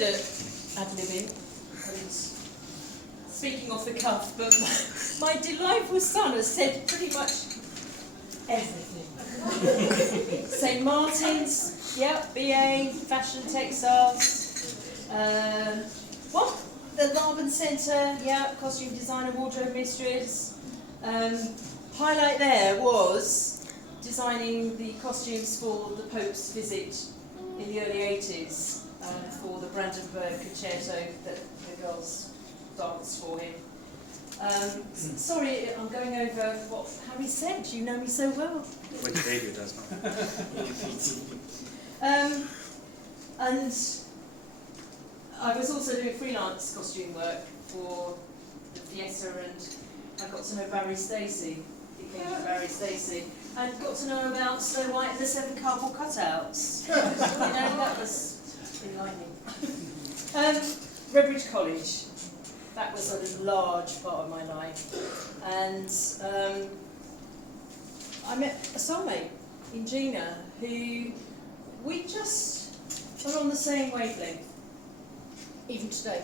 good at ad-libbing and speaking off the cuff, but my delightful son has said pretty much everything. St Martin's, yep, BA, fashion textiles. What? The Laban Centre, yeah, costume designer, wardrobe mistress. Highlight there was designing the costumes for the Pope's visit in the early 80s for the Brandenburg concerto that the girls danced for him. Sorry, I'm going over what Harry said. You know me so well. Wikipedia does not. And I was also doing freelance costume work for the theatre, and I got to know Barry Stacey, Barry Stacey, and got to know about Snow White and the 7 cardboard cutouts. You know, that was enlightening. Redbridge College. That was a large part of my life, and I met a soulmate in Gina who we just are on the same wavelength, even today.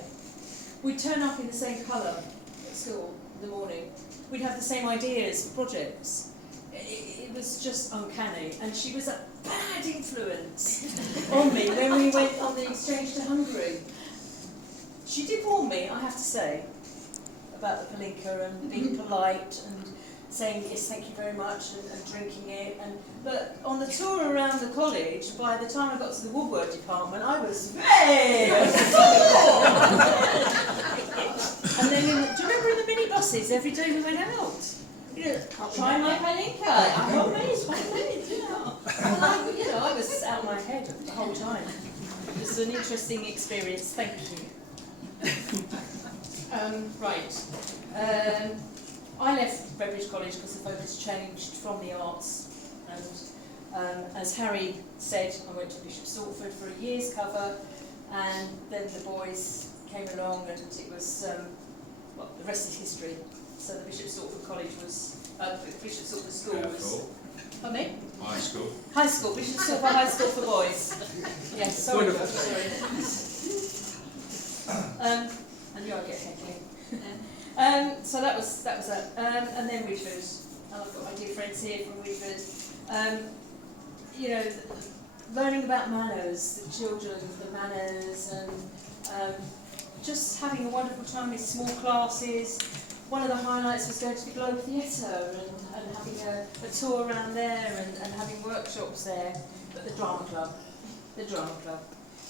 We'd turn up in the same colour at school in the morning. We'd have the same ideas for projects. It was just uncanny, and she was a bad influence on me when we went on the exchange to Hungary. She did warn me, I have to say, about the palinka and being polite and saying yes, thank you very much, and drinking it. But on the tour around the college, by the time I got to the woodwork department, I was very And then, do you remember in the minibuses, every day we went out? You know, I'll try my palinka, I'm homemade, you know. And I was out of my head the whole time. It was an interesting experience, thank you. I left Redbridge College because the focus changed from the arts, and as Harry said, I went to Bishop Stortford for a year's cover, and then the boys came along, and it was, well, the rest is history. So the Bishop Stortford College was, Bishop Stortford School was... Pardon me? High school. High school, Bishop Stortford High School for boys. Yes, sorry. And you are getting heckling. So that was that. And then Whitford, and I've got my dear friends here from Whitford. You know, learning about manners, the children, the manners, and just having a wonderful time with small classes. One of the highlights was going to the Globe Theatre and having a tour around there and having workshops there. But the Drama Club.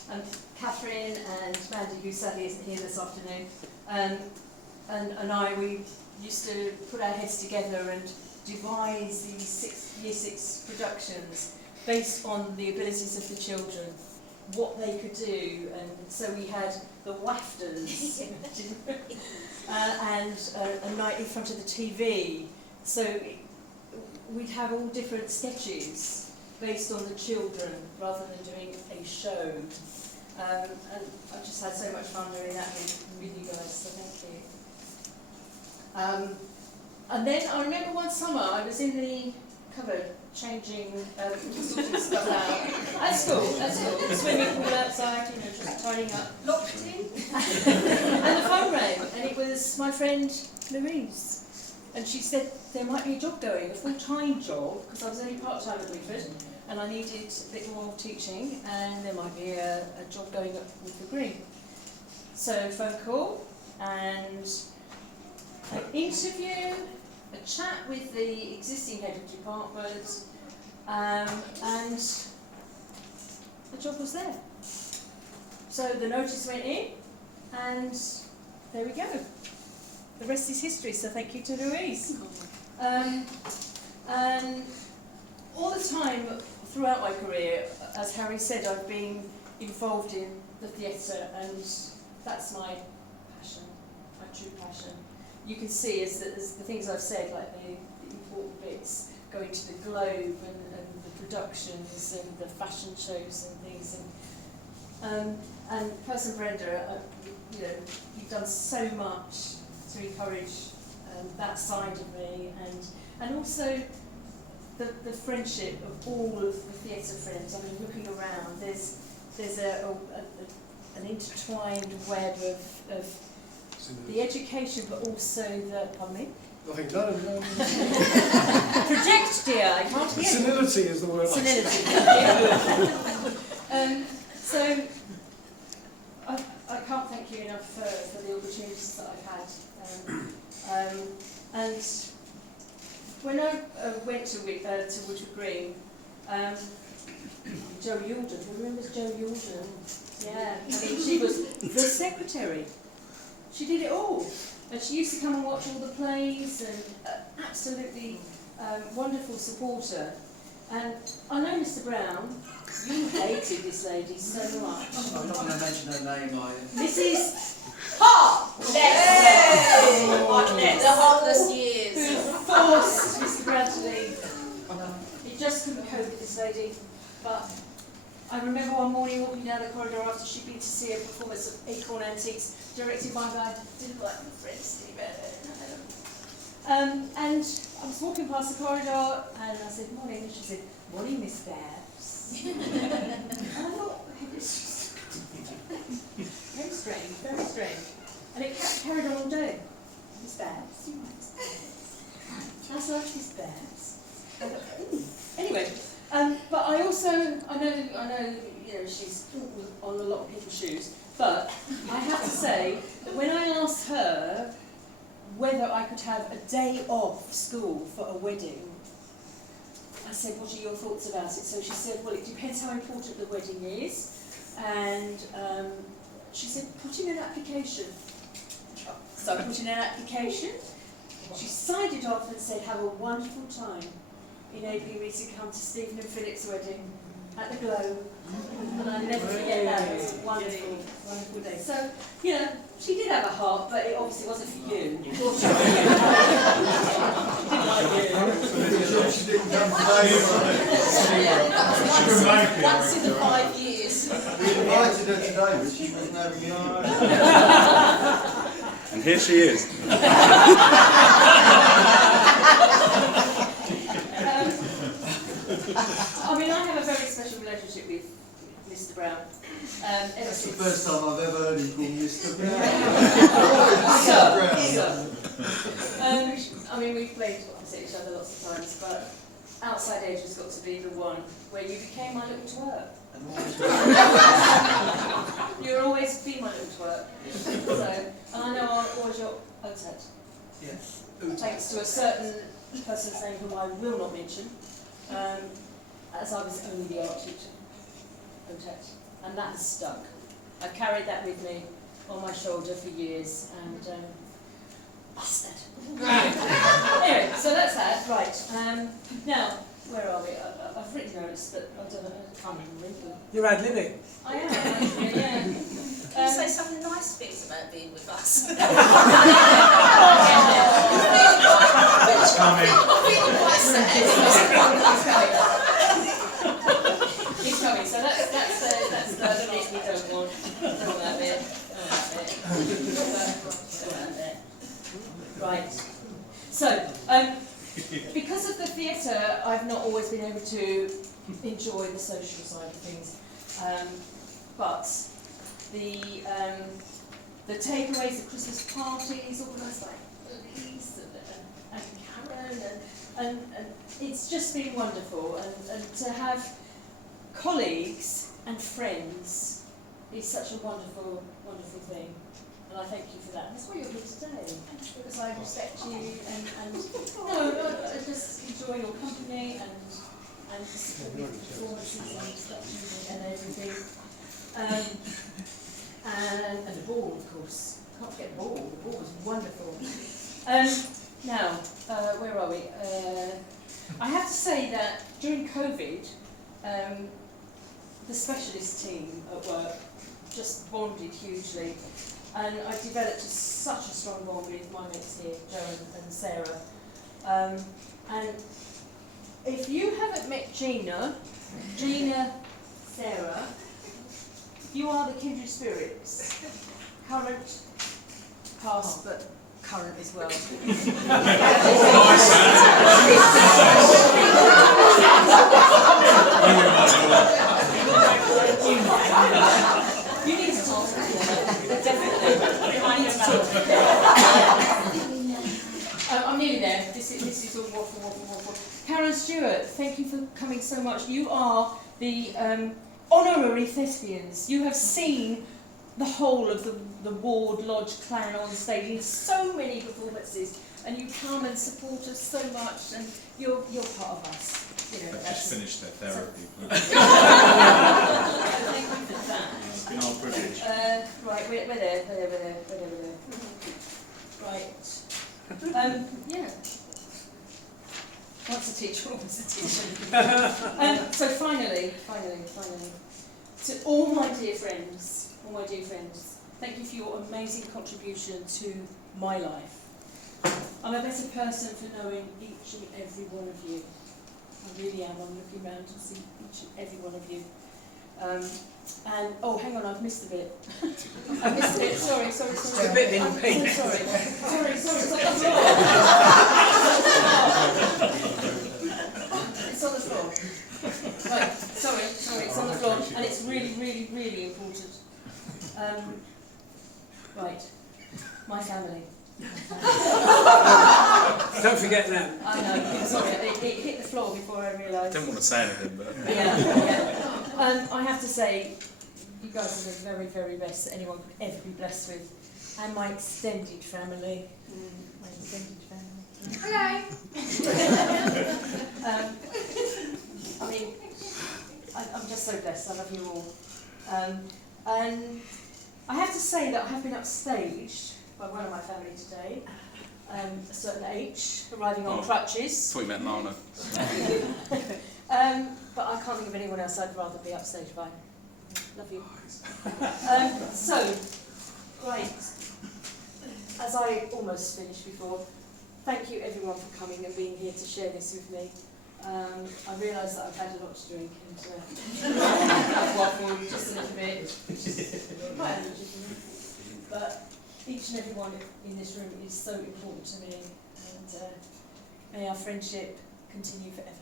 And Catherine and Mandy, who sadly isn't here this afternoon, and I, we used to put our heads together and devise these Year 6 productions based on the abilities of the children, what they could do, and so we had the wafters and a night in front of the TV, so we'd have all different sketches based on the children rather than doing a show. And I've just had so much fun doing that with you guys, so thank you. And then I remember one summer I was in the cupboard changing, sorting stuff out. At school, swimming pool outside, you know, just tidying up. Locked in. And the phone rang, and it was my friend Louise. And she said there might be a job going, a full-time job, because I was only part-time at Whitford, and I needed a bit more teaching, and there might be a job going up with the Green. So phone call, and an interview, a chat with the existing head of department, and the job was there. So the notice went in, and there we go. The rest is history, so thank you to Louise. And all the time throughout my career, as Harry said, I've been involved in the theatre, and that's my passion, my true passion. You can see as the things I've said, like the important bits, going to the Globe and the productions and the fashion shows and things. And Person Brenda, you know, you've done so much to encourage that side of me, and also the friendship of all of the theatre friends. I mean, looking around, there's a an intertwined web of the education, but also the, pardon me? Nothing done. Project, dear, I can't hear. Senility is the word. Senility. So, I can't thank you enough for the opportunities that I've had. And when I went to Woodford Green, Jo Yulden, who remembers Jo Yulden? Yeah, I mean, she was the secretary. She did it all. And she used to come and watch all the plays, and absolutely wonderful supporter. And I know, Mr. Brown, you hated this lady so much. I'm not going to mention her name, are you? Mrs. Heartless! The heartless years. Who forced Mr. Brown to leave. He just couldn't cope with this lady. But I remember one morning walking down the corridor after she'd been to see a performance of Acorn Antiques, directed by my didn't like my friend Steve. And I was walking past the corridor and I said, "Morning," and she said, "Morning, Miss Babs." And I thought, this is very strange, very strange. And it carried on all day. Miss Babs, you might. That's like Miss Babs. I thought, ooh. Anyway, but I also, I know, you know, she's on a lot of people's shoes, but I have to say that when I asked her whether I could have a day off school for a wedding, I said, "What are your thoughts about it?" So she said, "Well, it depends how important the wedding is," and she said, "Put in an application." So I put in an application. She signed it off and said, "Have a wonderful time enabling me to come to Stephen and Philip's wedding at the Globe." And I'll never forget that. It was a wonderful, wonderful day. So, you know, she did have a heart, but it obviously wasn't for you. She didn't like you. She didn't come today. Once in the 5 years. We invited her today, but she wasn't having it. And here she is. I mean, I have a very special relationship with Mr. Brown. That's the first time I've ever heard him called Mr. Brown. I mean, we've played opposite each other lots of times, but Outside Edge has got to be the one where you became my little twerp. You'll always be my little twerp. So, and I know I'll always your Otet. Yes. Thanks to a certain person's name whom I will not mention, as I was only the art teacher. Otet. And that has stuck. I've carried that with me on my shoulder for years, and bastard. Anyway, so that's that. Right. Now, where are we? I've written notes, but I don't know. I can't even read them. You're ad-libbing. I am, actually, yeah. Can you say some nice things about being with us? It's coming. I'm feeling quite sad. He's coming. So that's the bit we don't want. Don't want that bit. Don't want that bit. Don't want that bit. Right. So, because of the theatre, I've not always been able to enjoy the social side of things. But the takeaways, the Christmas parties, organised by Elise and Karen, and it's just been wonderful. And to have colleagues and friends is such a wonderful, wonderful thing. And I thank you for that. That's why you're here today, because I respect you and I just enjoy your company and support your performances and instructions and everything. And the ball, of course. Can't forget the ball. The ball was wonderful. Now, where are we? I have to say that during COVID, the specialist team at work just bonded hugely. And I developed such a strong bond with my mates here, Jo and Sarah. And if you haven't met Gina, Sarah, you are the kindred spirits. Current, past, but current as well. You need to talk. Karen Stewart, thank you for coming so much. You are the honorary thespians. You have seen the whole of the Ward Lodge clan on stage in so many performances, and you come and support us so much, and you're part of us. You know, I've just finished their therapy. Thank you for that. It's been our privilege. Right, we're there. Right. Yeah. Once a teacher, always a teacher. So finally, to all my dear friends, thank you for your amazing contribution to my life. I'm a better person for knowing each and every one of you. I really am. I'm looking around to see each and every one of you. And oh, hang on, I've missed a bit. I missed a bit. Sorry. It's a bit in pink. Sorry. It's on the floor. Right. Sorry. It's on the floor, and it's really important. Right. My family. Don't forget them. I know. Sorry, it hit the floor before I realised. I didn't want to say anything, but... Yeah. I have to say, you guys are the very, very best that anyone could ever be blessed with. And my extended family. Hello. I mean, I'm just so blessed. I love you all. And I have to say that I have been upstaged by one of my family today, a certain age, arriving on crutches. Thought you meant Lana. But I can't think of anyone else I'd rather be upstaged by. Love you. Right, as I almost finished before, thank you everyone for coming and being here to share this with me. I realise that I've had a lot to drink and I've waffled just a little bit, which is quite legitimate. But each and every one in this room is so important to me, and may our friendship continue forever.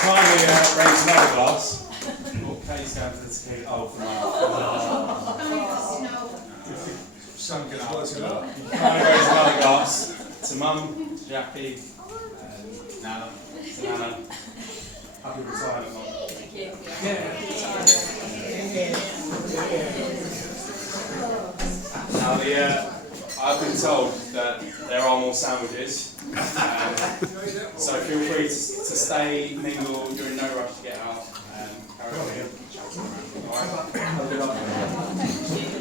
Finally, raise another glass. Katie's going for the tequila. Oh, for mine. Sunk as well as you like. Finally, raise another glass to Mum, to Jacqui, Nana, to Nana. Happy retirement, Mum. Thank you. Now, I've been told that there are more sandwiches. So feel free to stay, mingle. You're in no rush to get out.